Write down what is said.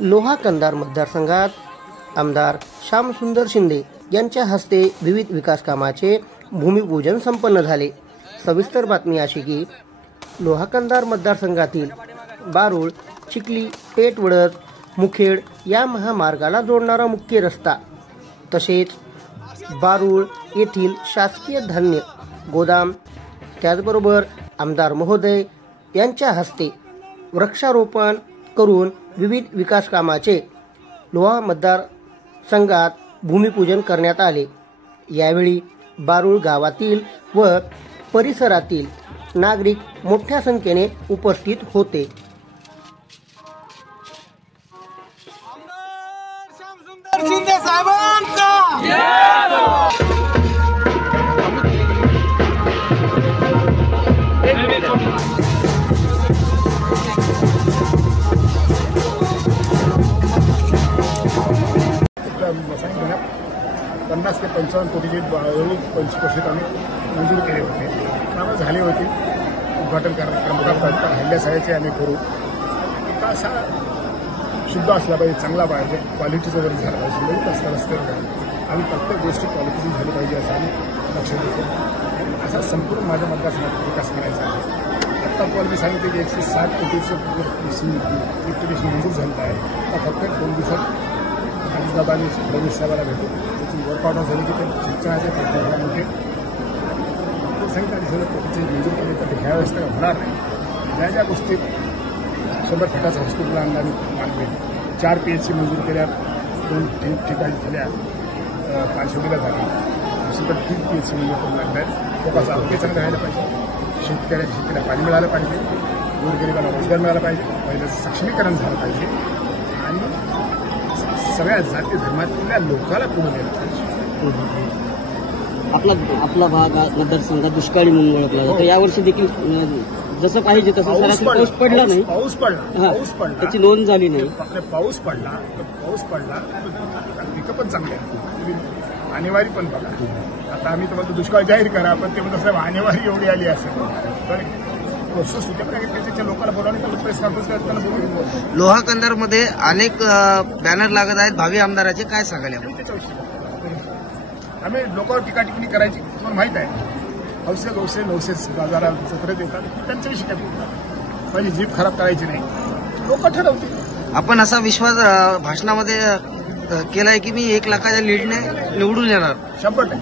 लोहा कंधार मतदारसंघात आमदार श्यामसुंदर शिंदे यांच्या हस्ते विविध विकास कामाचे भूमिपूजन संपन्न झाले। सविस्तर बातमी अशी की लोहा कंधार मतदारसंघातील बारूळ, चिखली, पेठवडद, मुखेड या महामार्गाला जोडणारा मुख्य रस्ता, तसेच बारूळ येथील शासकीय धान्य गोदाम, त्याचबरोबर आमदार महोदय यांच्या हस्ते वृक्षारोपण करून विविध विकास कामाचे लोहा मतदारसंघात भूमिपूजन करण्यात आले। यावेळी बारूळ गावातील व परिसरातील नागरिक मोठ्या संख्येने उपस्थित होते। शिंदे साहेबांचा पन्नास ते 55 कोटीचे 25% आम्ही मंजूर केले होते। कामं झाली होती। उद्घाटन कार्यक्रम हल्ल्यासाहेबचे आम्ही करू। असा शुद्ध असला पाहिजे, चांगला पाहिजे, क्वालिटीचं जर झालं पाहिजे, नवीन असता रस्त्यावर आम्ही प्रत्येक गोष्टी क्वालिटीची झाली पाहिजे असं आम्ही लक्ष देतो। असा संपूर्ण माझ्या मतदारसंघात विकास करायचा आहे। आत्ता तुम्हाला मी सांगितले की 107 कोटीचं लिफ्टेशन मंजूर झालं आहे। आता फक्त 2 दिवसात अजितदादांनी फडणवीस साहेबांना भेटू त्याची वर्कआउट झाली की ते शिक्षणाच्या प्रश्नामध्ये सांगितलं त्याची मंजूर केली तर ह्या व्यवस्था होणार नाही। ज्या ज्या गोष्टी 100 फटाचं हॉस्पिटल आणलं मानले, 4 PHC मंजूर केल्या, 2 ठिकाणी झाल्या, पाचशेला झाली, दुसरीकडे 3 PHC मंजूर करून लागल्या। लोकांचं आरोग्य चांगलं राहायला पाहिजे, शेतकऱ्याला पाणी मिळालं पाहिजे, गोरगरिबाला रोजगार मिळाला पाहिजे, महिलांचं सक्षमीकरण झालं पाहिजे आणि सगळ्या जाती धर्मातल्या लोकांना पुढे गेलं पाहिजे। आपला भाग मतदारसंघात दुष्काळी म्हणून ओळखला जातो। यावर्षी देखील जसं पाहिजे तसं पाऊस पडला नाही, पाऊस पडला त्याची नोंद झाली नाही। पाऊस पडला पिकं पण चांगली आहे, आणेवारी पण बघा। आता आम्ही तुम्हाला दुष्काळ जाहीर करा, पण ते म्हणत आणेवारी एवढी आली असेल तर प्रोसेस होते, लोकांना बोलावणे प्रेस कॉन्फरन्स त्यांना बोलून लोहा कंधार मध्ये अनेक बॅनर लागत आहेत भावी आमदाराचे, काय सांगाल आपण त्याच्याविषयी? आम्ही लोकांवर टीका टिप्पणी करायची, तुम्हाला माहित आहे, औषध 900 सत्र देतात, त्यांच्याविषयी काय बोलतात, माझी जीभ खराब करायची नाही, लोक ठरवतील। आपण असा विश्वास भाषणामध्ये केलाय की मी 1 लाखाच्या लीडने निवडून येणार 100%।